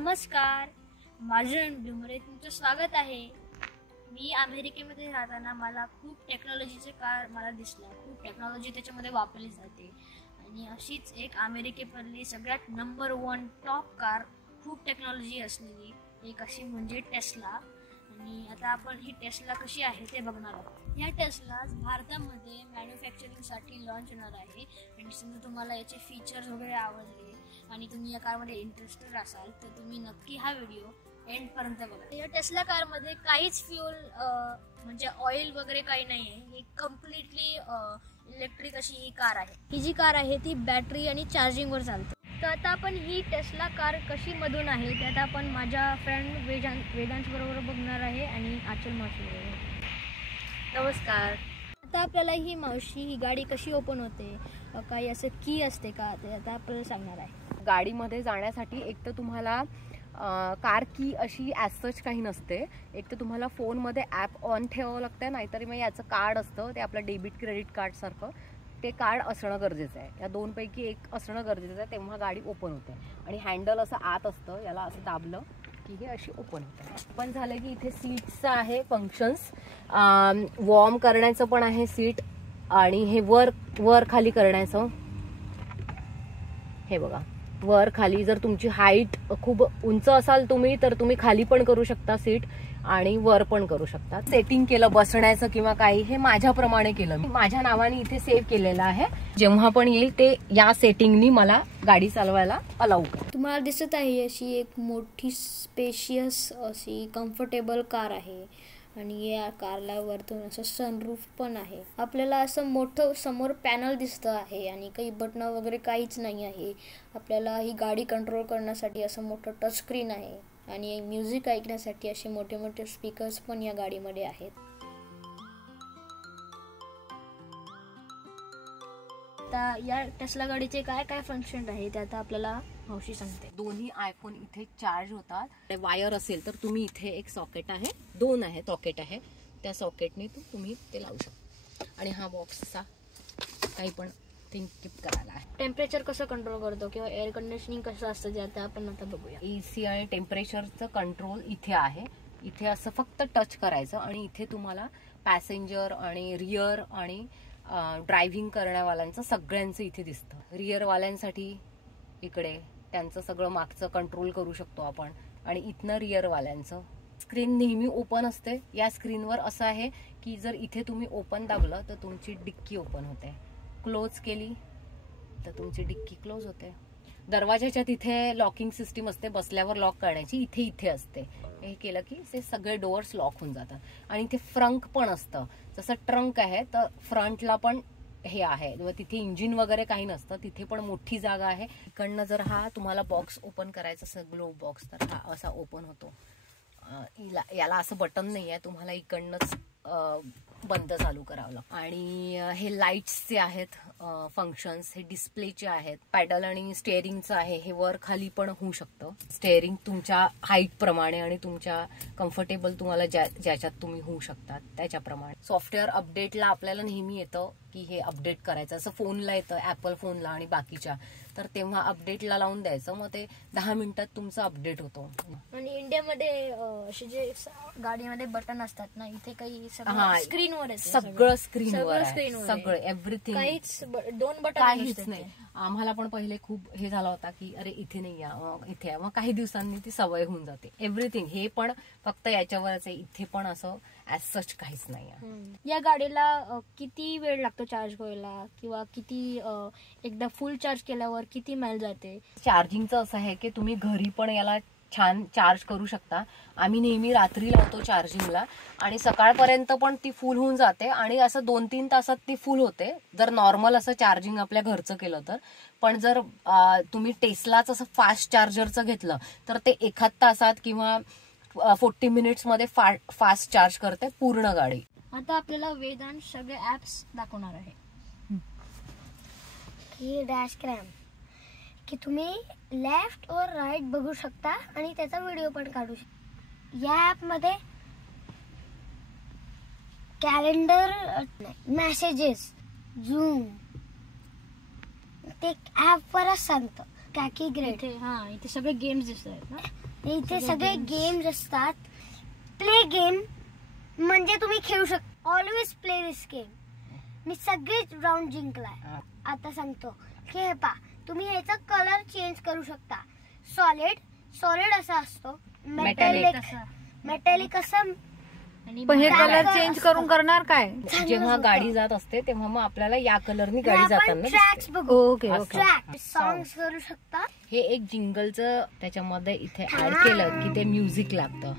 नमस्कार, माझं डुमरे तुमचं स्वागत आहे. मी अमेरिकेमध्ये राहताना मला खूप टेक्नॉलॉजीचे कार मला दिसला. खूप टेक्नॉलॉजी त्याच्यामध्ये वापरली जाते आणि अशीच एक अमेरिकेमधली सगळ्यात नंबर 1 टॉप कार, खूप टेक्नॉलॉजी असलेली एक अशी म्हणजे टेस्ला. आणि आता आपण ही टेस्ला कशी आहे ते बघणार आहोत. या टेस्ला भारतामध्ये मॅन्युफॅक्चरिंगसाठी लॉन्च होणार आहे आणि समजा तुम्हाला याचे फीचर्स वगैरे आवडले आणि तुम्ही या कारमध्ये इंटरेस्टेड असाल तर तुम्ही नक्की हा व्हिडिओ एंडपर्यंत बघा. या टेस्ला कारमध्ये काहीच फ्युल म्हणजे ऑइल वगैरे काही नाही आहे. ही कम्प्लिटली इलेक्ट्रिक अशी ही कार आहे. ही जी कार आहे ती बॅटरी आणि चार्जिंगवर चालते. तर आता आपण ही टेस्ला कार कशी मधून आहे ते आता आपण माझ्या फ्रेंड वेदांश बरोबर बघणार आहे आणि आचल मावशी बरोबर. नमस्कार. आता आपल्याला ही मावशी ही गाडी कशी ओपन होते, काही असं की असते का ते आता आपल्याला सांगणार आहे. गाडीमध्ये जाण्यासाठी एक तर तुम्हाला कार की अशी ॲज सच काही नसते. एक तर तुम्हाला फोनमध्ये ॲप ऑन ठेवावं लागतं, नाहीतरी मग याचं कार्ड असतं ते आपलं डेबिट क्रेडिट कार्डसारखं, ते कार्ड असणं गरजेचं आहे. या दोनपैकी एक असणं गरजेचं आहे, तेव्हा गाडी ओपन होते. आणि हँडल असं आत असतं, याला असं दाबलं की हे अशी ओपन होते. ओपन झालं की इथे सीट्सचं आहे फंक्शन्स, वॉर्म करण्याचं पण आहे सीट, आणि हे वर खाली करण्याचं. हे बघा, वर खाली. जर तुमची हाईट खूप उंच असाल तुम्ही तर तुम्ही खाली पण करू शकता सीट आणि वर पण करू शकता. सेटिंग केलं बसण्याचं किंवा काही, हे माझ्याप्रमाणे केलं. मी माझ्या नावाने इथे सेव्ह केलेलं आहे. जेव्हा पण येईल ते या सेटिंगनी मला गाडी चालवायला अलाउ कर. तुम्हाला दिसत आहे अशी एक मोठी स्पेशियस अशी कम्फर्टेबल कार आहे आणि या कारला वरतून असं सनरूफ पण आहे. आपल्याला असं मोठं समोर पॅनल दिसतं आहे आणि काही बटन वगैरे काहीच नाही आहे. आपल्याला ही गाडी कंट्रोल करण्यासाठी असं मोठं टच स्क्रीन आहे आणि म्युझिक ऐकण्यासाठी असे मोठे मोठे स्पीकर्स पण या गाडीमध्ये आहेत. आता या टेस्ला गाडीचे काय काय फंक्शन आहे ते आता आपल्याला मावशी सांगते. दोन्ही आयफोन इथे चार्ज होतात. वायर असेल तर तुम्ही इथे एक सॉकेट आहे, 2 आहे सॉकेट आहे, त्या सॉकेटने तुम्ही ते लावू शकता. आणि हा बॉक्स असा काही पण थिंग कीप करायला आहे. टेम्परेचर कसं कंट्रोल करतो किंवा एअर कंडिशनिंग कसं असतं ते आता आपण बघूया. एसी आणि टेम्परेचरचं कंट्रोल इथे आहे. इथे असं फक्त टच करायचं आणि इथे तुम्हाला पॅसेंजर आणि रिअर आणि ड्रायव्हिंग करण्यावाल्यांचं सगळ्यांचं इथे दिसतं. रिअरवाल्यांसाठी इकडे त्यांचं सगळं मागचं कंट्रोल करू शकतो आपण, आणि इथनं रिअरवाल्यांचं. स्क्रीन नेहमी ओपन असते. या स्क्रीनवर असं आहे की जर इथे तुम्ही ओपन दाबलं तर तुमची डिक्की ओपन होते, क्लोज केली तर तुमची डिक्की क्लोज होते. दरवाजाच्या तिथे लॉकिंग सिस्टीम असते, बसल्यावर लॉक करण्याची, इथे असते. हे केलं की ते सगळे डोअर्स लॉक होऊन जातात. आणि इथे फ्रंक पण असतं, जसं ट्रंक आहे तर फ्रंटला पण हे आहे. तिथे इंजिन वगैरे काही नसतं, तिथे पण मोठी जागा आहे. इकडनं जर हा तुम्हाला बॉक्स ओपन करायचा असेल, ग्लोव बॉक्स, तर हा असा ओपन होतो. याला असं बटन नाही आहे, तुम्हाला इकडनंच बंद चालू करावं लागतं. आणि हे लाईट्सचे आहेत फंक्शन्स, हे डिस्प्लेचे आहेत. पॅडल आणि स्टेअरिंगचं आहे, हे वर खाली पण होऊ शकतं. स्टेअरिंग तुमच्या हाईट प्रमाणे आणि तुमच्या कम्फर्टेबल तुम्हाला ज्याच्यात तुम्ही होऊ शकतात त्याच्याप्रमाणे. सॉफ्टवेअर अपडेटला आपल्याला नेहमी येतं की हे अपडेट करायचं, असं फोनला येतं, ऍपल फोनला आणि बाकीच्या, तर तेव्हा अपडेटला लावून द्यायचं, मग ते 10 मिनिटात तुमचं अपडेट होतो. आणि इंडियामध्ये असे जे गाडीमध्ये बटन असतात ना, इथे काही स्क्रीनवर सगळं स्क्रीनवर सगळं एव्हरीथिंग, काहीच 2 बटन काहीच नाही. आम्हाला पण पहिले खूप हे झाला होता की अरे इथे नाही या, इथे, मग काही दिवसांनी ती सवय होऊन जाते. एव्हरीथिंग हे पण फक्त याच्यावरच आहे, इथे पण असं ऍज सच काहीच नाही आहे. या गाडीला किती वेळ लागतो चार्ज व्हायला किंवा किती एकदा फुल चार्ज केल्यावर किती माईल जाते? चार्जिंगचं असं आहे की तुम्ही घरी पण याला छान चार्ज करू शकता. आम्ही नेहमी रात्री लावतो चार्जिंगला आणि सकाळपर्यंत पण ती फुल होऊन जाते आणि असं 2-3 तासात ती फुल होते, जर नॉर्मल असं चार्जिंग आपल्या घरचं केलं तर. पण जर तुम्ही टेस्लाच असं फास्ट चार्जरचं घेतलं तर ते 1 तासात किंवा 40 मिनिट्समध्ये फास्ट चार्ज करते पूर्ण गाडी. आता आपल्याला वेदांश सगळे ऍप्स दाखवणार आहे. ही डॅश कॅम की तुम्ही लेफ्ट और राईट बघू शकता आणि त्याचा व्हिडिओ पण काढू शकता. या ऍप मध्ये कॅलेंडर, मेसेजेस, झूम ते ऍप वरच सांगतं. कॅकी ग्रेट. इथे सगळे गेम्स दिसत आहेत ना. इथे सगळे गेम्स असतात. प्ले गेम म्हणजे तुम्ही खेळू शकता. ऑलवेज प्ले दिस गेम. मी सगळेच राऊंड जिंकलाय. आता सांगतो की हे पा, तुम्ही ह्याचा कलर चेंज करू शकता. सॉलिड असा असतो, मेटॅलिक असं. पण हे कलर चेंज करून करणार काय? जेव्हा गाडी जात असते तेव्हा मग आपल्याला या कलरनी गाडी जाताना ट्रॅक्स बघू. ओके ट्रॅक सॉंग्स करू शकता. हे एक जिंगलचं त्याच्यामध्ये इथे ऍड केलं की ते म्युझिक लागतं.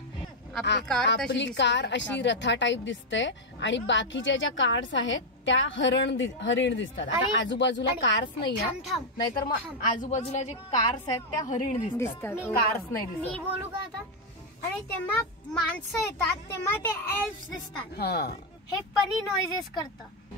आपली कार अशी रथा टाईप दिसते आणि बाकीच्या ज्या कार्स आहेत त्या हरिण दिसतात. आता आजूबाजूला कार्स नाही आहेत, नाहीतर मग आजूबाजूला जे कार्स आहेत त्या हरिण दिसतात, कार्स नाही दिसत. मी बोलू का आता? आणि तेव्हा माणसं येतात तेव्हा ते एल्फ्स दिसतात. हे फनी नॉइजेस करतात.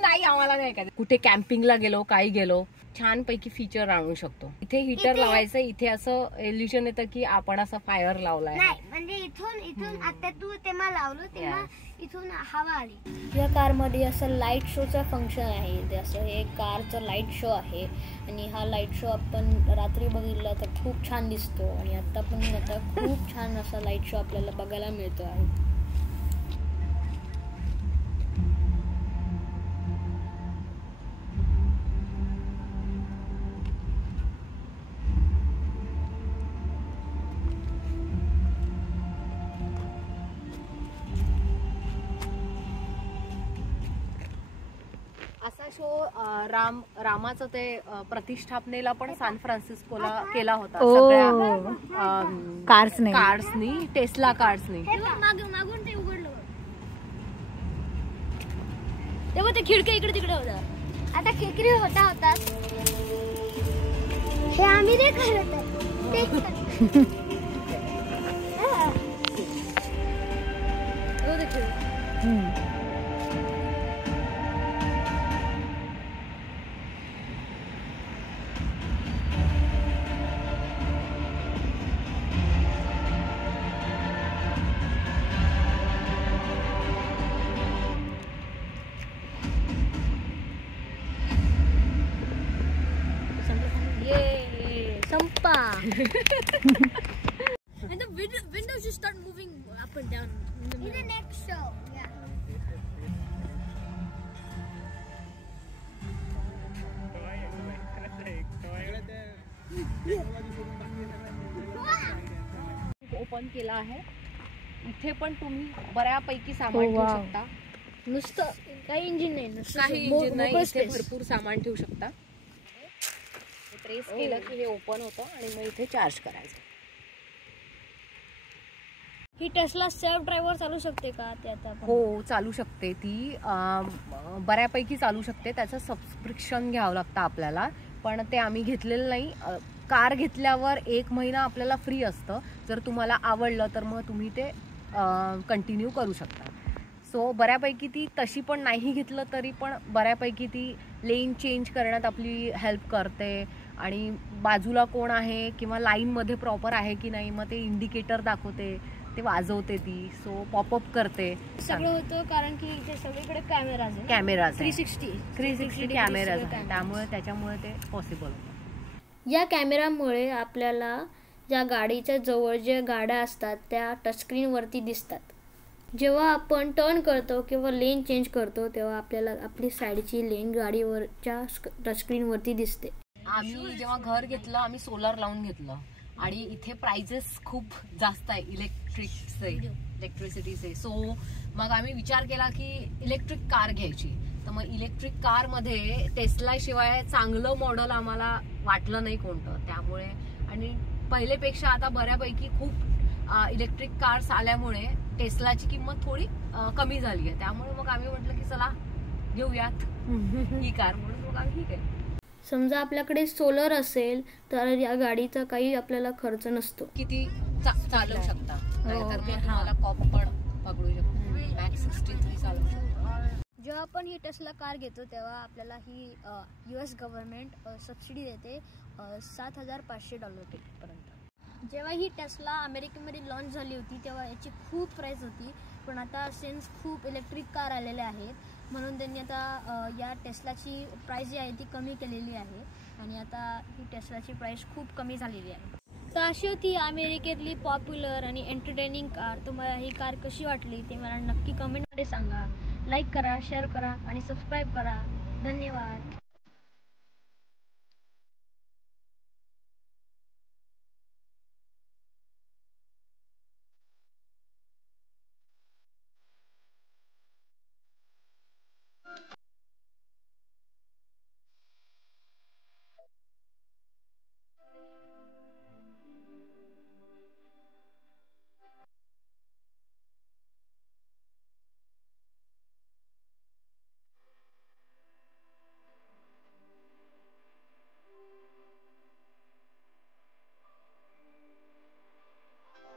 नाही, आम्हाला नाही का. कुठे कॅम्पिंगला गेलो, काही गेलो, छान पैकी फीचर आणू शकतो. इथे हीटर लावायचं. इथे असं इल्युजन येतं की आपण असं फायर लावलाय. नाही म्हणजे इथून आता तू तेव्हा लावलं तेव्हा इथून हवा आली. या कारमध्ये असं लाईट शोचं फंक्शन आहे. ते असं हे कारचं लाईट शो आहे आणि हा लाईट शो आपण रात्री बघितला तर खूप छान दिसतो आणि आता खूप छान असा लाईट शो आपल्याला बघायला मिळतो आहे. असा शो रामाचं ते प्रतिष्ठापनेला पण सॅन फ्रान्सिस्कोला केला होता. सगळ्या कार्सनी, टेस्ला कार्सनी. मागून ते उघडलं तेव्हा ते खिडक्या इकडे तिकडे होत्या. आता खिडकी होता हे आम्ही नाही करत आहे. संपा. And the windows just start moving up and down in the next show. Yeah. Open केला आहे. इथे पण तुम्ही बऱ्यापैकी सामान ठेवू शकता. नुसतं काही इंजिन नाही, इथे भरपूर सामान ठेवू शकता. प्रेस केलं की हे ओपन होतं आणि मग इथे चार्ज करायचं. ही टेस्ला सेल्फ ड्रायव्हर चालू शकते का? ते आता हो, चालू शकते. ती बऱ्यापैकी चालू शकते. त्याचं सबस्क्रिप्शन घ्यावं लागतं आपल्याला, पण ते आम्ही घेतलेलं नाही. कार घेतल्यावर 1 महिना आपल्याला फ्री असतं. जर तुम्हाला आवडलं तर मग तुम्ही ते कंटिन्यू करू शकता. सो बऱ्यापैकी ती तशी पण नाही घेतलं तरी पण बऱ्यापैकी ती लेन चेंज करण्यात आपली हेल्प करते आणि बाजूला कोण आहे किंवा लाईनमध्ये प्रॉपर आहे की नाही मग ते इंडिकेटर दाखवते, ते वाजवते ती. सो पॉपअप करते. सगळं होतं कारण की इथे सगळीकडे कॅमेराज 360 कॅमेराज आहे, त्यामुळे त्याच्यामुळे ते पॉसिबल होतं. या कॅमेरामुळे आपल्याला ज्या गाडीच्या जवळ ज्या गाड्या असतात त्या टचस्क्रीनवरती दिसतात. जेव्हा आपण टर्न करतो किंवा लेन चेंज करतो तेव्हा आपल्याला आपली साईडची लेन गाडीवरच्या टचस्क्रीनवरती दिसते. आम्ही जेव्हा घर घेतलं आम्ही सोलर लावून घेतलं आणि इथे प्राइजेस खूप जास्त आहे इलेक्ट्रिसिटीचे. सो मग आम्ही विचार केला की इलेक्ट्रिक कार घ्यायची. तर मग इलेक्ट्रिक कारमध्ये टेस्ला शिवाय चांगलं मॉडेल आम्हाला वाटलं नाही कोणतं. त्यामुळे आणि पहिलेपेक्षा आता बऱ्यापैकी खूप इलेक्ट्रिक कार्स आल्यामुळे टेस्लाची किंमत थोडी कमी झाली आहे. त्यामुळे मग आम्ही म्हटलं की चला घेऊयात ही कार, म्हणून मग आम्ही ठीक आहे. समजा आपल्याकडे सोलर असेल तर या गाडीचा काही आपल्याला खर्च नसतो. किती चालवू शकता, नाहीतर मग तुम्हाला कॉप पण पकडू शकतो. मॅक्स 63 चालवू शकतो. जेव्हा आपण ही टेस्ला कार घेतो तेव्हा आपल्याला ही US गव्हर्नमेंट सबसिडी देते $7,500 पर्यंत. जेव्हा ही टेस्ला अमेरिकेमध्ये लॉन्च झाली होती तेव्हा याची खूप प्राईस होती, पण आता सिन्स खूप इलेक्ट्रिक कार आलेल्या आहेत म्हणून त्यांनी आता या टेस्लाची प्राईस जी आहे ती कमी केलेली आहे आणि आता ही टेस्लाची प्राइस खूप कमी झालेली आहे. तर अशी होती अमेरिकेतली पॉप्युलर आणि एंटरटेनिंग कार. तुम्हाला ही कार कशी वाटली ते मला नक्की कमेंटमध्ये सांगा. लाईक करा, शेअर करा आणि सबस्क्राईब करा. धन्यवाद.